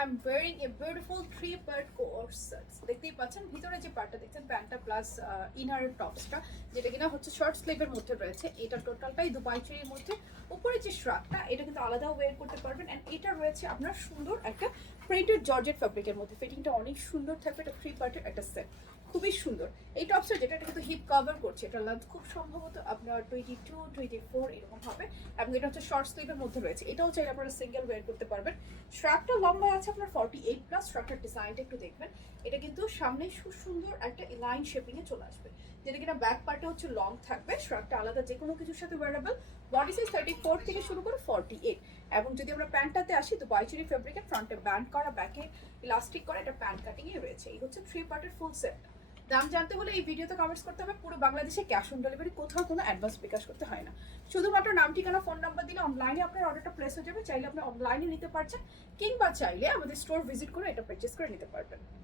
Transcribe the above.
I'm wearing a beautiful three-part corset. দেখতেই পাচ্ছেন ভিতরে যে পার্টটা দেখছেন প্যান্টটা প্লাস ইনার টপসটা, যেটা কিনা হচ্ছে শর্ট স্লিভের মধ্যে রয়েছে। এটা টোটালটাই দুবাই চেরির মধ্যে। উপরে যে শ্রাগটা এটা কিন্তু আলাদা ওয়্যার করতে পারবেন। অ্যান্ড এটা রয়েছে আপনার সুন্দর একটা প্রিন্টেড জর্জেট ফ্যাব্রিকের মধ্যে। ফিটিংটা অনেক সুন্দর থাকবে। এটা থ্রি পার্টের একটা সেট, খুবই সুন্দর। এই টপসটা যেটা এটা কিন্তু হিপ কভার করছে। এটা লেন্থ খুব সম্ভবত আপনার 22-24 এরকম হবে, এবং এটা হচ্ছে শর্ট স্লিভের মধ্যে রয়েছে। এটাও চাইলে আপনারা সিঙ্গেল ওয়্যার করতে পারবেন। স্ট্র্যাপটা লম্বা আছে আপনার 48 প্লাস। স্ট্র্যাপটার ডিজাইনটা একটু দেখবেন। এটা কিন্তু সামনে খুব সুন্দর একটা লাইন শেপিং এ চলে আসবে, যেটা কিনা ব্যাক পার্টটা হচ্ছে লং থাকবে। স্ট্র্যাপটা আলাদা যে কোনো কিছুর সাথে ওয়ারেবল। বডি সাইজ 34 থেকে শুরু করে 48। এবং যদি আমরা প্যান্টটাতে আসি তো বাইচুরি ফেব্রিকের, ফ্রন্টে ব্যান্ড করা, ব্যাকে ইলাস্টিক করা, এটা প্যান্ট কাটিং এ রয়েছে। এই হচ্ছে থ্রি পার্টের ফুল সেট। দাম জানতে হলে এই ভিডিওতে কমেন্টস করতে হবে। পুরো বাংলাদেশে ক্যাশ অন ডেলিভারি, কোথাও কোনো অ্যাডভান্স বিকাশ করতে হয় না। শুধুমাত্র নাম, ঠিকানা, ফোন নাম্বার দিলে অনলাইনে আপনার অর্ডারটা প্লেস হয়ে যাবে। চাইলে আপনি অনলাইনে নিতে পারছেন, কিংবা চাইলে আমাদের স্টোর ভিজিট করে এটা পারচেস করে নিতে পারবেন।